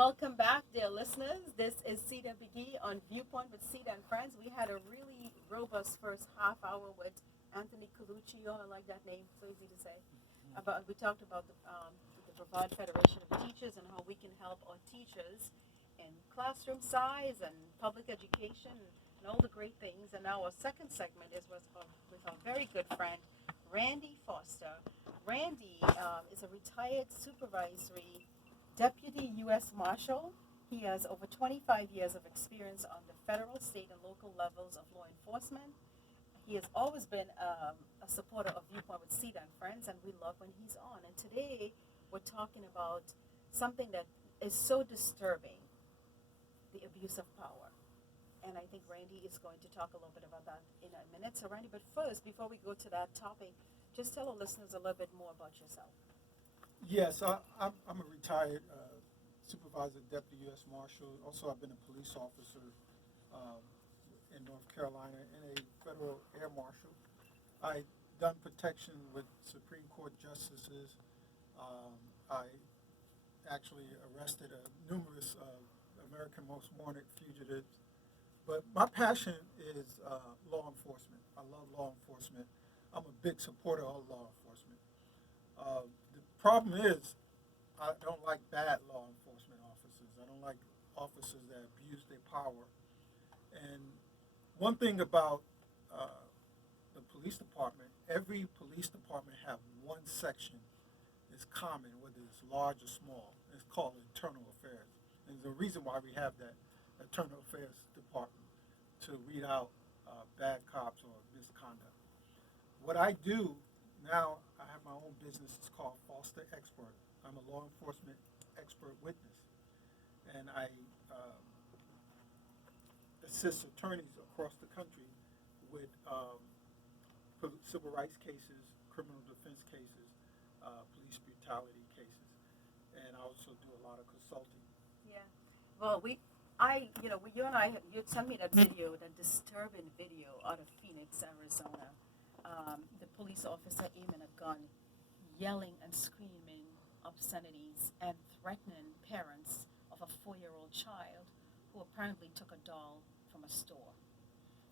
Welcome back, dear listeners. This is Cedar McGee on Viewpoint with Cedar and Friends. We had a really robust first half hour with Anthony Coluccio. I like that name, so easy to say. We talked about the Brevard Federation of Teachers and how we can help our teachers in classroom size and public education and all the great things. And now our second segment is with our very good friend, Randy Foster. Randy is a retired supervisory Deputy U.S. Marshal. He has over 25 years of experience on the federal, state, and local levels of law enforcement. He has always been a supporter of Viewpoint with Cedar and Friends, and we love when he's on. And today we're talking about something that is so disturbing, the abuse of power. And I think Randy is going to talk a little bit about that in a minute. So, Randy, but first, before we go to that topic, just tell our listeners a little bit more about yourself. Yes, I'm a retired supervisor, deputy U.S. Marshal. Also, I've been a police officer um, in North Carolina and a federal air marshal. I done protection with Supreme Court justices. I actually arrested numerous American Most Wanted fugitives. But my passion is law enforcement. I love law enforcement. I'm a big supporter of law enforcement. The problem is, I don't like bad law enforcement officers. I don't like officers that abuse their power. And one thing about the police department, every police department have one section that's common, whether it's large or small. It's called internal affairs. And there's a reason why we have that internal affairs department to weed out bad cops or misconduct. What I do now, I have my own business. It's called Foster Expert. I'm a law enforcement expert witness, and I assist attorneys across the country with civil rights cases, criminal defense cases, police brutality cases, and I also do a lot of consulting. Yeah. Well, you and I, you sent me that video, that disturbing video out of Phoenix, Arizona. The police officer aiming a gun, yelling and screaming obscenities and threatening parents of a 4-year-old child who apparently took a doll from a store.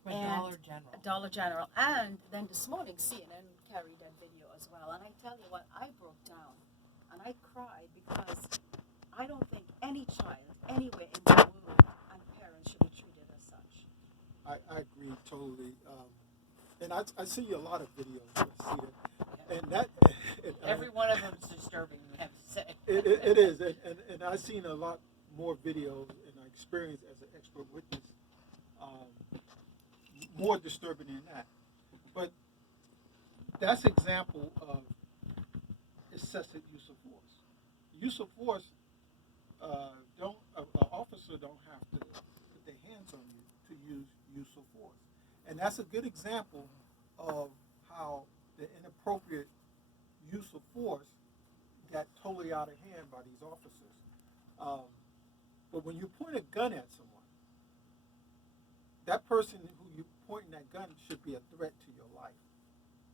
Dollar General. Dollar General. And then this morning, CNN carried that video as well. And I tell you what, I broke down and I cried because I don't think any child anywhere in the world and parents should be treated as such. I agree totally. And I see a lot of videos. I see that. And that Every one of them is disturbing, I have to say. it is. And I've seen a lot more videos and I experienced as an expert witness more disturbing than that. But that's an example of excessive use of force. Use of force, an officer don't have to put their hands on you to use of force. And that's a good example of how the inappropriate use of force got totally out of hand by these officers. But when you point a gun at someone, that person who you pointing that gun should be a threat to your life.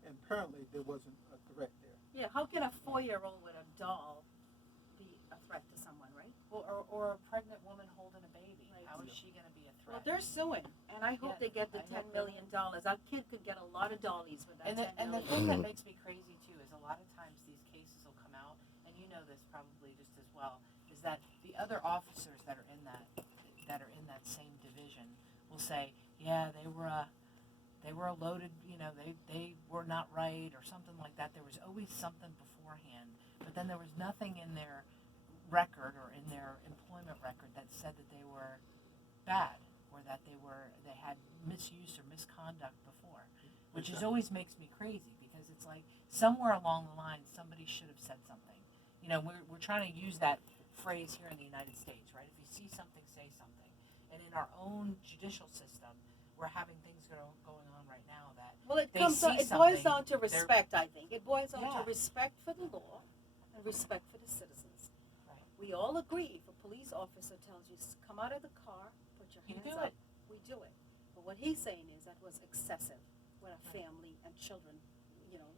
And apparently there wasn't a threat there. Yeah, how can a 4-year-old with a doll be a threat to someone, right? Or a pregnant woman holding a baby. Right. How is she going to be a Well, threat? they're suing, and I hope Yeah, they get the I $10 hope million. That kid could get a lot of dollies with that And $10 the million. thing that makes me crazy, too, is a lot of times these cases will come out, and you know this probably just as well, is that the other officers that are in that same division will say, yeah, they were a loaded, they were not right or something like that. There was always something beforehand, but then there was nothing in their record or in their employment record that said that they were bad or that they had misuse or misconduct before, which is always makes me crazy because it's like somewhere along the line somebody should have said something. We're trying to use that phrase here in the United States, right? If you see something, say something. And in our own judicial system, we're having things going on right now that Well, it see boils something, down to respect, I think. It boils down to Yeah. respect for the law and respect for the citizens. Right. We all agree if a police officer tells you, come out of the car, put your You hands do up, it. we do it. But what he's saying is that was excessive when a family and children,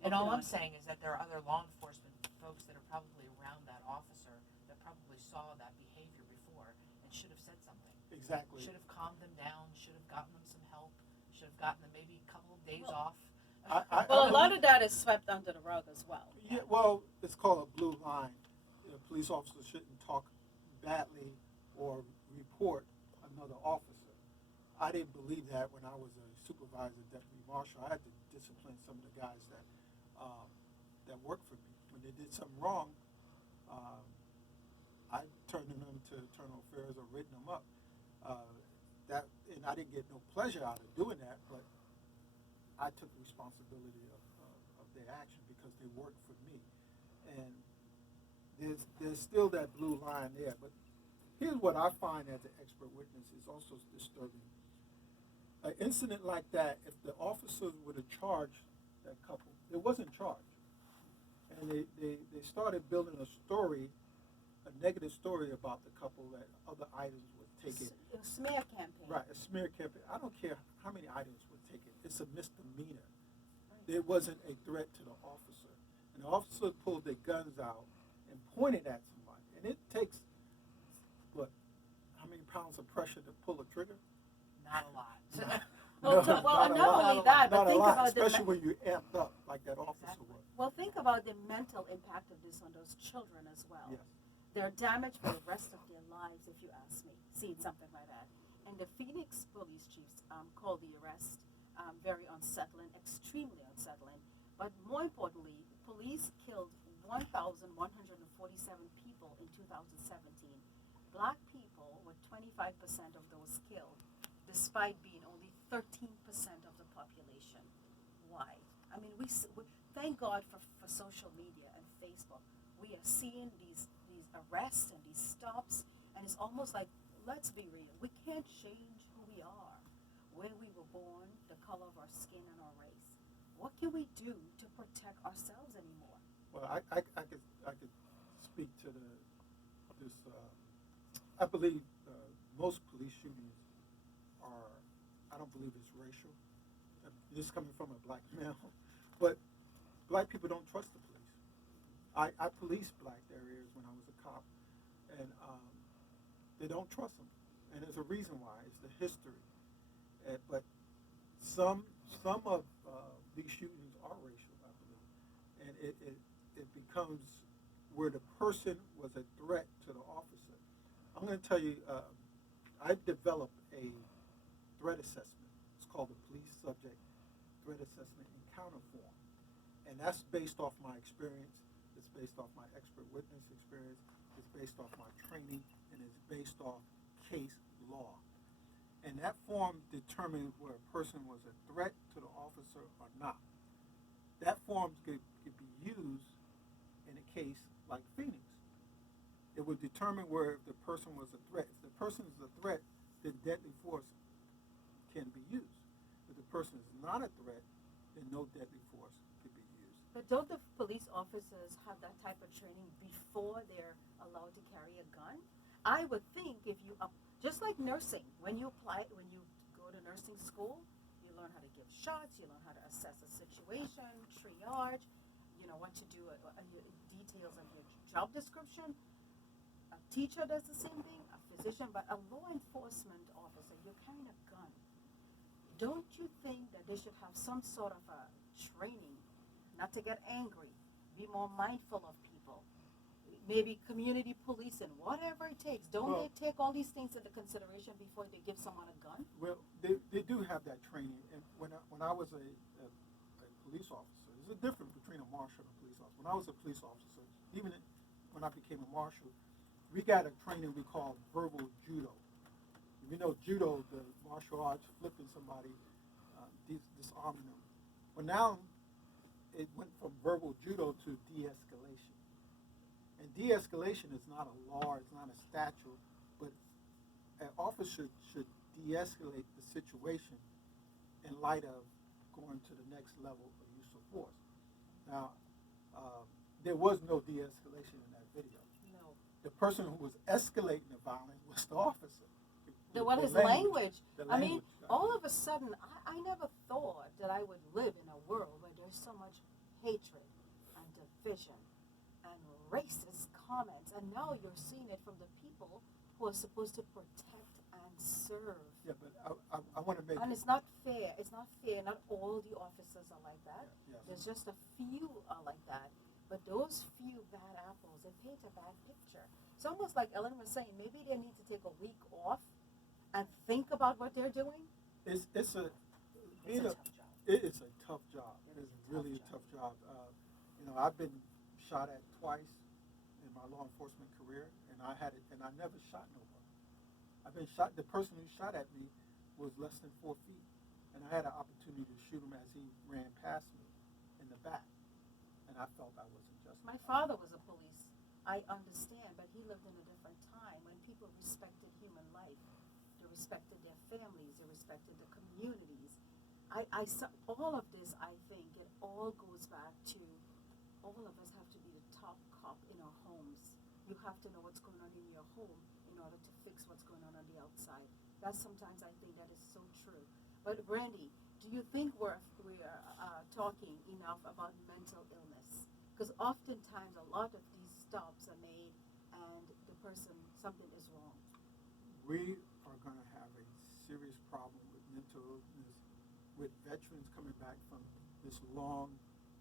And all looking I'm on. saying is that there are other law enforcement folks that are probably around that officer that probably saw that behavior before should have said something. Exactly. Should have calmed them down, should have gotten them some help, should have gotten them maybe a couple of days Well- off. Well, a lot of that is swept under the rug as well. Yeah, well, it's called a blue line. Police officers shouldn't talk badly or report another officer. I didn't believe that when I was a supervisor, deputy marshal. I had to discipline some of the guys that worked for me. When they did something wrong, I turned them to internal affairs or written them up. And I didn't get no pleasure out of doing that, but I took responsibility of their action because they worked for me. And there's still that blue line there. But here's what I find as an expert witness is also disturbing. An incident like that, if the officers would have charged that couple, it wasn't charged. And they started building a story, a negative story about the couple that other items would take it. A smear campaign. Right, a smear campaign. I don't care how many items would take it. It's a misdemeanor. It wasn't a threat to the officer. And the officer pulled their guns out and pointed at somebody. And it takes, what, how many pounds of pressure to pull a trigger? Not a lot. Well, not only that, but not a think lot, about the especially when you're amped up like that officer Exactly. was. well, think about the mental impact of this on those children as well. Yes. They're damaged for the rest of their lives, if you ask me, seeing something like that. And the Phoenix police chiefs called the arrest very unsettling, extremely unsettling. But more importantly, police killed 1,147 people in 2017. Black people were 25% of those killed, despite being only 13% of the population. Why? I mean, we thank God for social media and Facebook. We are seeing these arrests and these stops, and it's almost like, let's be real, we can't change who we are, where we were born, the color of our skin, and our race. What can we do to protect ourselves anymore? Well, I could speak to this. I believe most police shootings are. I don't believe it's racial. This is coming from a black male, but black people don't trust the police. I policed black areas when I was a cop, and they don't trust them, and there's a reason why. It's the history, but some of these shootings are racial, I believe, and it becomes where the person was a threat to the officer. I'm going to tell you, I developed a threat assessment. It's called the Police Subject Threat Assessment Encounter Form, and that's based off my experience. It's based off my expert witness experience. It's based off my training, and it's based off case law. And that form determined whether a person was a threat to the officer or not. That form could be used in a case like Phoenix. It would determine where the person was a threat. If the person is a threat, then deadly force can be used. If the person is not a threat, then no deadly force can be used. But don't the police officers have that type of training before they're allowed to carry a gun? I would think if you, just like nursing, when you go to nursing school, you learn how to give shots, you learn how to assess a situation, triage, you know what to do, details of your job description. A teacher does the same thing, a physician, but a law enforcement officer, you're carrying a gun. Don't you think that they should have some sort of a training, not to get angry, be more mindful of people, maybe community policing, whatever it takes. Don't they take all these things into consideration before they give someone a gun? Well, they do have that training. And when I was a police officer, there's a difference between a marshal and a police officer. When I was a police officer, even when I became a marshal, we got a training we call verbal judo. You know, judo, the martial arts, flipping somebody, disarming them. Well, now it went from verbal judo to de-escalation. And de-escalation is not a law, it's not a statute, but an officer should de-escalate the situation in light of going to the next level of use of force. Now, there was no de-escalation in that video. No. The person who was escalating the violence was the officer. His language. The I mean, language. all of a sudden, I never thought that I would live in a world where there's so much hatred and division and racist comments. And now you're seeing it from the people who are supposed to protect and serve. Yeah, but I want to make. And it's not fair. It's not fair. Not all the officers are like that. Yes. There's just a few are like that. But those few bad apples, they paint a bad picture. It's almost like Ellen was saying, maybe they need to take a week off and think about what they're doing. It's a It's a being tough job. It is a tough job. It is It's a tough really job. a tough job. I've been shot at twice in my law enforcement career, and I never shot nobody. I've been shot. The person who shot at me was less than 4 feet, and I had an opportunity to shoot him as he ran past me in the back, and I felt I wasn't justified. My father was a police. I understand, but he lived in a different time when people respected human life. They respected their families. They respected the communities. All of this, I think, it all goes back to all of us have to be the top cop in our homes. You have to know what's going on in your home in order to fix what's going on the outside. That's sometimes I think that is so true. But Brandy, do you think we're talking enough about mental illness? Because oftentimes a lot of these stops are made and the person, something is wrong. We are going to have a serious problem with mental illness with veterans coming back from this long,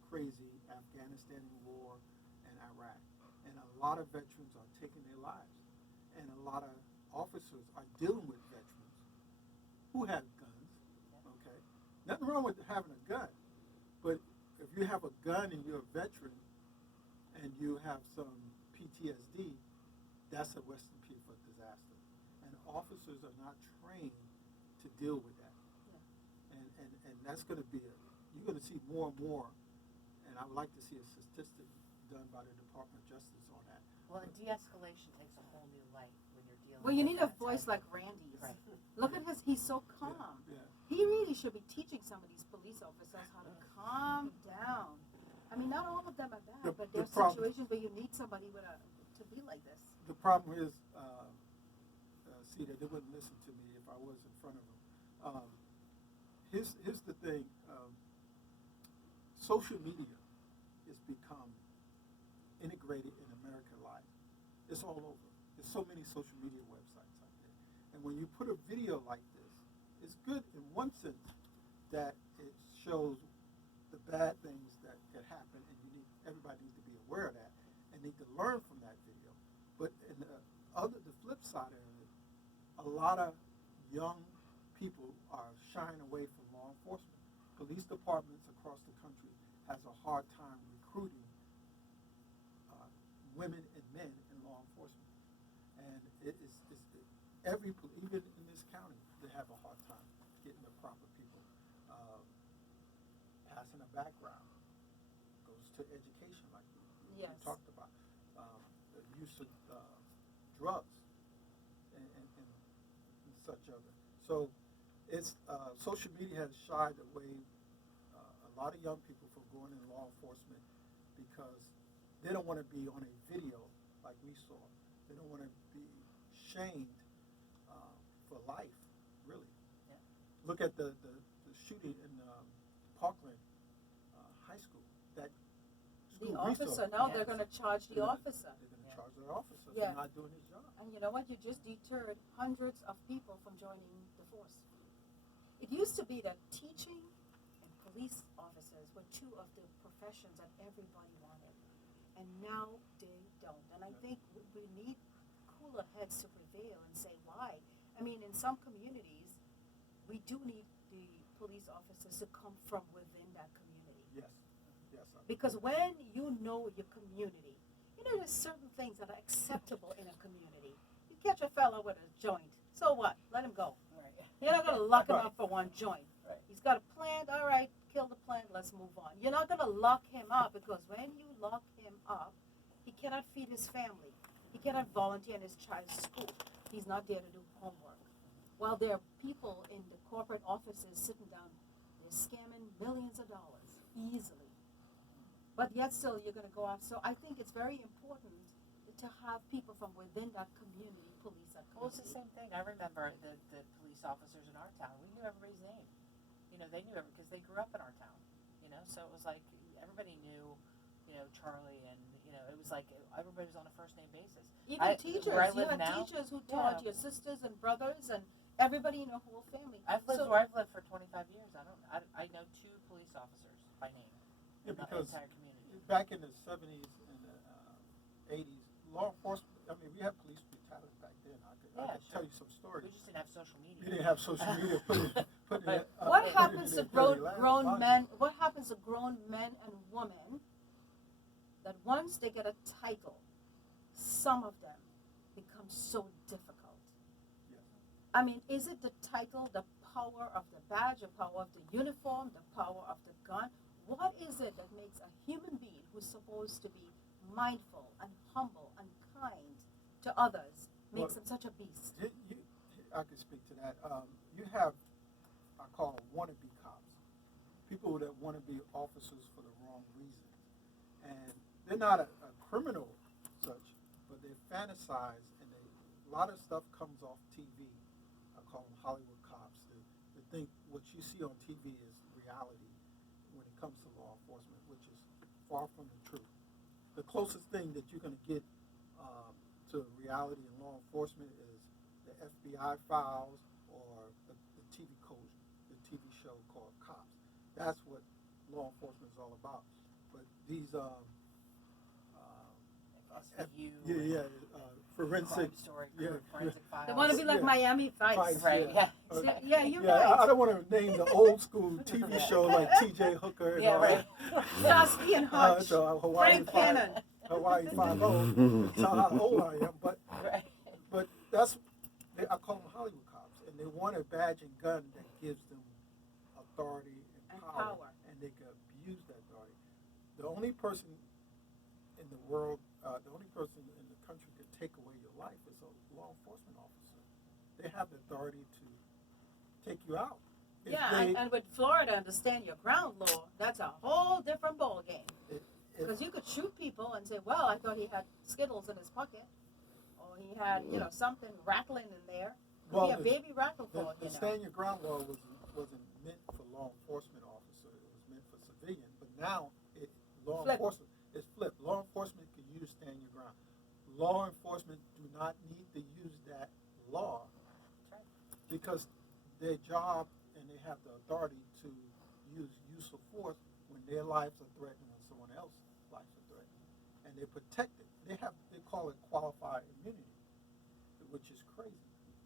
crazy Afghanistan war and Iraq. And a lot of veterans are taking their lives. And a lot of officers are dealing with veterans who have guns, okay? Nothing wrong with having a gun. But if you have a gun and you're a veteran and you have some PTSD, that's a recipe for disaster. And officers are not trained to deal with that. And that's going to be, you're going to see more and more, and I would like to see a statistic done by the Department of Justice on that. Well, and de-escalation takes a whole new light when you're dealing Well, you with need a that voice type like Randy's. Right. Look at he's so calm. Yeah. He really should be teaching some of these police officers how to calm down. I mean, not all of them are bad, but The there's problem- situations where you need somebody to be like this. The problem is, see, that they wouldn't listen to me if I was in front of them. Here's the thing. Social media has become integrated in American life. It's all over. There's so many social media websites out there. And when you put a video like this, it's good in one sense that it shows the bad things that happen, and everybody needs to be aware of that and need to learn from that video. But in the flip side of it, a lot of young people are shying away from law enforcement. Police departments across the country has a hard time recruiting women and men in law enforcement, and even in this county, they have a hard time getting the proper people. Passing a background goes to education, like we Yes. talked about. The use of drugs and such other. So it's social media has shied away a lot of young people from going in law enforcement because they don't want to be on a video like we saw. They don't want to be shamed for life, really. Yeah. Look at the shooting in Parkland High School. That The school officer, resource. now Yes. they're going to charge the officer. They're going to Yeah. charge their officer Yeah. for not doing his job. And you know what? You just deterred hundreds of people from joining the force. It used to be that teaching and police officers were two of the professions that everybody wanted. And now they don't. And I think we need cooler heads to prevail and say why. I mean, in some communities, we do need the police officers to come from within that community. Yes. Yes. Because when you know your community, you know there's certain things that are acceptable in a community. You catch a fellow with a joint, so what? Let him go. Right. You're not going to lock him up for one joint. Right. He's got a plant, all right, kill the plant, let's move on. You're not going to lock him up because when you lock him up, he cannot feed his family. He cannot volunteer in his child's school. He's not there to do homework. While there are people in the corporate offices sitting down, they're scamming millions of dollars easily. But yet still you're going to go off. So I think it's very important to have people from within that community police that Well, it's community. the same thing. I remember the police officers in our town. We knew everybody's name. You know, they knew because they grew up in our town. You know, so it was like everybody knew, you know, Charlie, and you know, it was like everybody was on a first name basis. Even teachers, where I you live had now, teachers who taught your sisters and brothers and everybody in your whole family. I've lived So- where I've lived for 25 years. I know 2 police officers by name Yeah, in the because entire community. back in the 70s and the 80s, law enforcement, I mean, we had police brutality back then. I Yeah, could sure. tell you some stories. We just didn't have social media. We didn't have social media putting Right. it, What putting it happens in to their daily grown lives. men? What happens to grown men and women that once they get a title, some of them become so difficult? Yes. I mean, is it the title, the power of the badge, the power of the uniform, the power of the gun? What is it that makes a human being who's supposed to be mindful and humble and kind to others makes Well, them such a beast? I could speak to that. You have, I call them wannabe cops, people that want to be officers for the wrong reasons, and they're not a criminal such, but they fantasize, and a lot of stuff comes off TV. I call them Hollywood cops. They think what you see on TV is reality when it comes to law enforcement, which is far from the truth. The closest thing that you're going to get to reality in law enforcement is the FBI files or the TV show called Cops. That's what law enforcement is all about. But these SVU, forensic, crime story, yeah, forensic files. They want to be like Yeah. Miami Vice. Vice, Right, yeah. Yeah, you're yeah, I right. don't want to name the old school TV show like T.J. Hooker and Yeah, all right. Starsky and that. Hutch, So Hawaii Frank Five, Cannon. Hawaii Five-0. That's how old I am. Right. But that's, I call them Hollywood cops, and they want a badge and gun that gives them authority and power, and they can abuse that authority. The only person in the world, the only person in the country can take away your life is a law enforcement officer. They have the authority to take you out. If Yeah, they- and with Florida and the stand your ground law, that's a whole different ball game. if- Because you could shoot people and say, well, I thought he had Skittles in his pocket, or he had, something rattling in there. Could Well, be a the- baby rattle The, for the stand your ground law wasn't meant for law enforcement officer. It was meant for civilian. But now law Flip. enforcement is flipped. Law enforcement can use stand your ground. Law enforcement do not need to use that law That's right. because their job and they have the authority to use of force when their lives are threatened, when someone else's lives are threatened, and they protect it. They call it qualified immunity, which is crazy.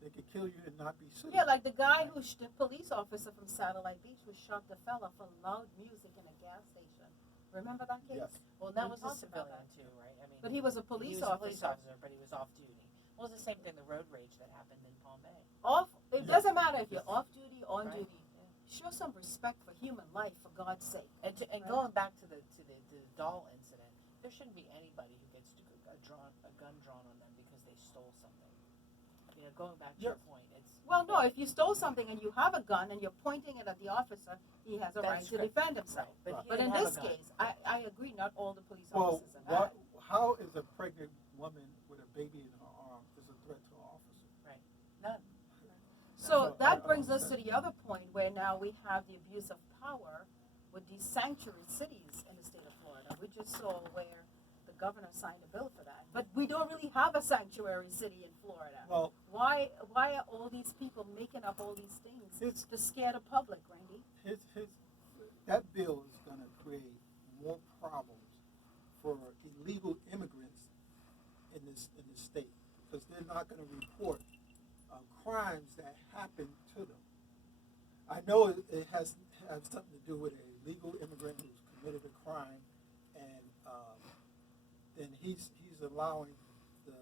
They could kill you and not be sued. Yeah, like the guy the police officer from Satellite Beach who shot the fella for loud music in a gas station. Remember that case? Yes. Well, that We was a talked about civilian that. too, right? I mean, But he was a he police was a officer. police officer, but he was off duty. Well, it's the same thing. The road rage that happened in Palm Bay. It Yeah. doesn't matter if you're off duty or on Right. duty. Show some respect for human life, for God's sake. And Right. going back to the doll incident, there shouldn't be anybody who gets a gun drawn on them because they stole something. Going back to your Yes. point, it's Well, no, if you stole something and you have a gun and you're pointing it at the officer, he has a right That's to correct. defend himself. right. But, Right. he But didn't in have this a gun. case, I agree, not all the police Well, officers are bad. how is a pregnant woman with a baby in her arm is a threat to an officer? None. So I that don't brings us to understand. the other point where now we have the abuse of power with these sanctuary cities in the state of Florida. We just saw where the governor signed a bill for that. But we don't really have a sanctuary city in Florida. Well, Why are all these people making up all these things It's- to scare the public, Randy? that bill is going to create more problems for illegal immigrants in this state because they're not going to report crimes that happen to them. I know it has something to do with a legal immigrant who's committed a crime, and then he's allowing the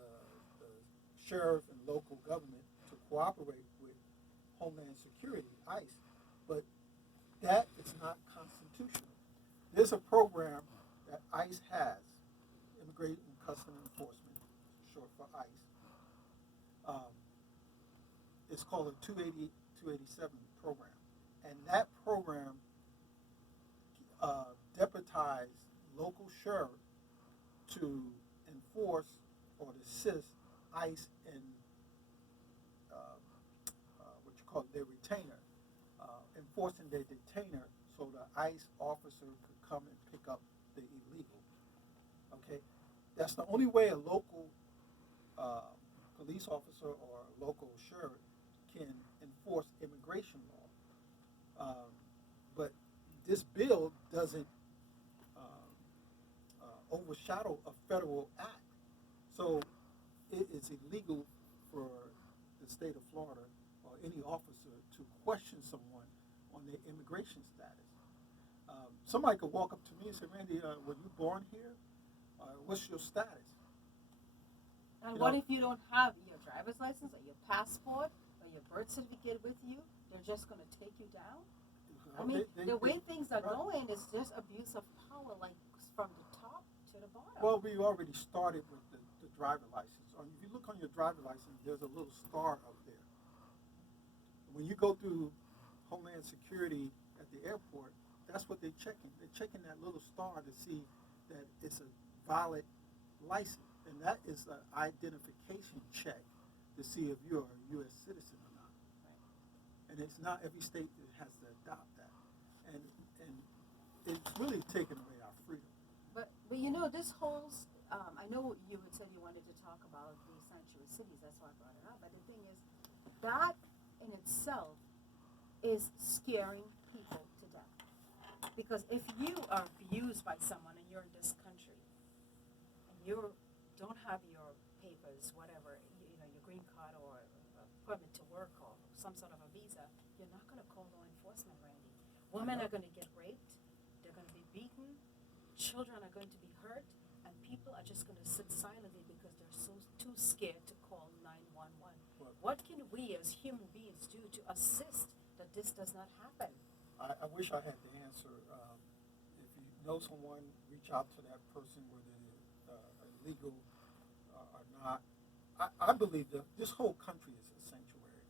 sheriff and local government to cooperate with Homeland Security, ICE, but that is not constitutional. There's a program that ICE has, Immigration and Customs Enforcement, short for ICE. It's called a 287 program, and that program deputized local sheriff to enforce or to assist ICE in what you call their retainer, enforcing their detainer so the ICE officer could come and pick up the illegal. Okay, That's the only way a local uh, police officer or a local sheriff can enforce immigration law. But this bill doesn't overshadow a federal act. So it is illegal for the state of Florida or any officer to question someone on their immigration status. Somebody could walk up to me and say, Randy, were you born here? What's your status? And You what know- if you don't have your driver's license or your passport or your birth certificate with you? They're just going to take you down? I mean, the way things are right. going is just abuse of power, like from the top to the bottom. Well, we already started with the driver license. If you look on your driver license, there's a little star up there. When you go through Homeland Security at the airport, that's what they're checking. They're checking that little star to see that it's a valid license. And that is an identification check to see if you're a U.S. citizen or not. Right. And it's not every state that has to adopt that. And it's really taking away our freedom. But you know, this whole, I know you had said you wanted to talk about the sanctuary cities, that's why I brought it up. But the thing is, that in itself is scaring people to death. Because if you are abused by someone and you're in this country, and you don't have your papers, whatever, you know, your green card or a permit to work or some sort of a visa, you're not going to call law enforcement, Randy. Women are going to get raped, they're going to be beaten, children are going to be hurt, and people are just going to sit silently because they're so too scared to call 911. Right. What can we as human beings do to assist that this does not happen? I wish I had the answer. If you know someone, reach out to that person, whether they're illegal or not. I believe that this whole country is a sanctuary.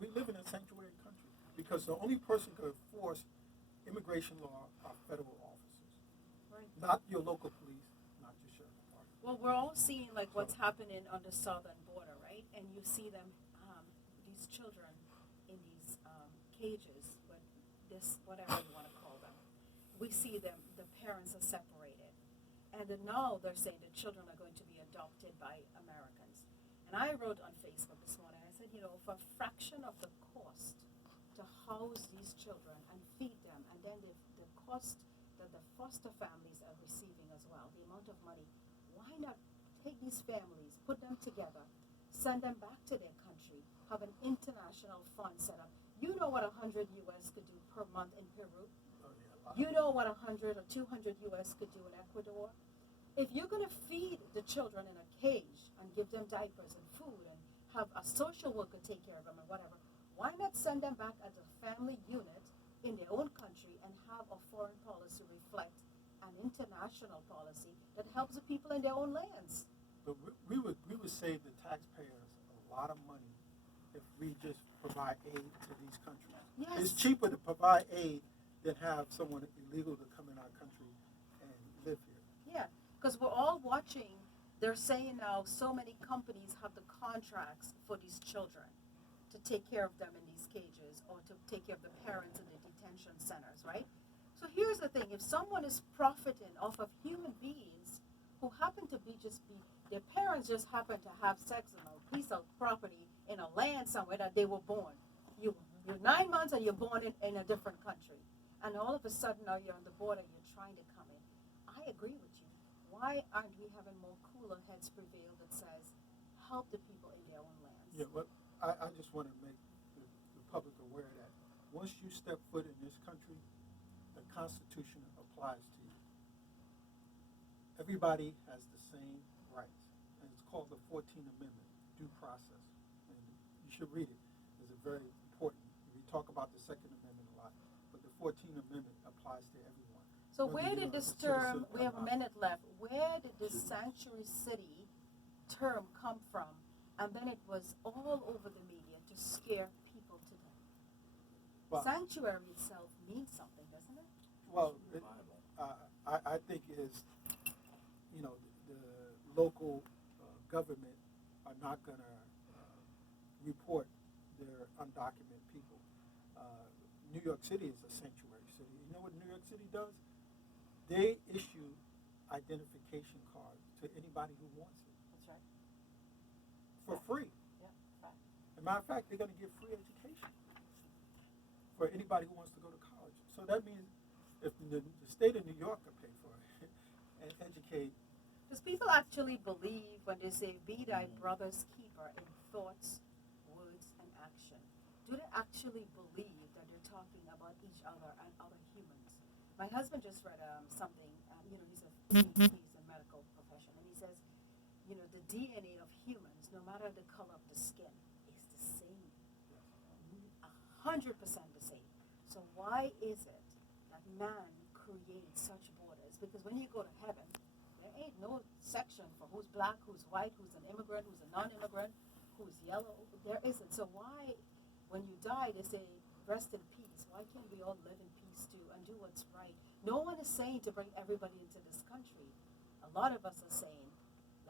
We live in a sanctuary country because the only person who can enforce immigration law are federal officers, Right. not your local police, not your sheriff department. Well, we're all seeing like what's happening on the southern border, right? And you see them, these children in these cages, with this whatever you want to call them. We see them; the parents are separated, and then now they're saying the children are going to be adopted by Americans. And I wrote on Facebook this morning. I said, you know, for a fraction of the cost to house these children and feed them, and then the cost that the foster families are receiving as well, the amount of money. Why not take these families, put them together, send them back to their country, have an international fund set up? You know what 100 US could do per month in Peru. You know what 100 or 200 US could do in Ecuador. If you're going to feed the children in a cage and give them diapers and food and have a social worker take care of them and whatever, why not send them back as a family unit in their own country and have a foreign policy reflect an international policy that helps the people in their own lands? But we would save the taxpayers a lot of money if we just provide aid to these countries. Yes. It's cheaper to provide aid than have someone illegal to come in our country and live here. Yeah, because we're all watching. They're saying now so many companies have the contracts for these children to take care of them in these cages or to take care of the parents in the detention centers, right? So here's the thing. If someone is profiting off of human beings who happen to be their parents just happen to have sex on a piece of property in a land somewhere that they were born. You're 9 months and you're born in a different country. And all of a sudden now you're on the border, you're trying to come in. I agree with you. Why aren't we having more cooler heads prevail that says, help the people in their own lands? Yeah, but I just want to make the public aware that once you step foot in this country, the Constitution applies to you. Everybody has the same rights, and it's called the 14th Amendment, due process. And you should read it. It's very important. We talk about the Second Amendment a lot, but the 14th Amendment applies to everyone. So Whether where you're did this a citizen term, we or have a not. minute left, where did this sanctuary city term come from? And then it was all over the media to scare people to death. Well- Sanctuary itself means something, doesn't it? Well, I think it is, you know, the local government are not going to report their undocumented people. New York City is a sanctuary city. You know what New York City does? They issue identification cards to any anybody who wants it That's right. for free. Yeah, fact. As a matter of fact, they're going to give free education for anybody who wants to go to college. So that means if the state of New York can pay for it and educate. Does people actually believe when they say, be thy brother's keeper in thoughts, words, and action? Do they actually believe that they're talking about each other and other humans? My husband just read something, he's a medical profession, and he says, the DNA of humans, no matter the color of the skin, is the same. 100% the same. So why is it that man creates such borders? Because when you go to heaven, there ain't no section for who's black, who's white, who's an immigrant, who's a non-immigrant, who's yellow. There isn't. So why, when you die, they say, rest in peace. Why can't we all live in peace too and do what's right? No one is saying to bring everybody into this country. A lot of us are saying,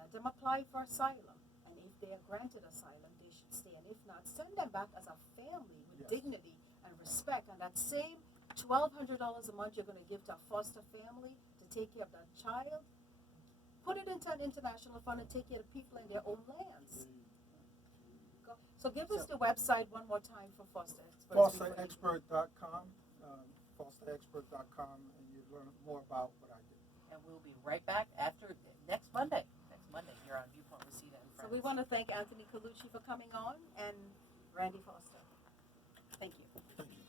let them apply for asylum. And if they are granted asylum, they should stay. And if not, send them back as a family with Yes. dignity and respect. And that same $1,200 a month you're going to give to a foster family to take care of that child, put it into an international fund and take care of people in their own lands. So give us the website one more time for Foster Experts. FosterExpert.com, FosterExpert.com, and you learn more about what I do. And we'll be right back after next Monday. Next Monday here on Viewpoint with Sita and So Friends. we want to thank Anthony Colucci for coming on and Randy Foster. Thank you. Thank you.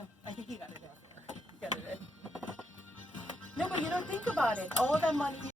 No, I think he got it off there. He got it in. No, but you don't think about it. All that money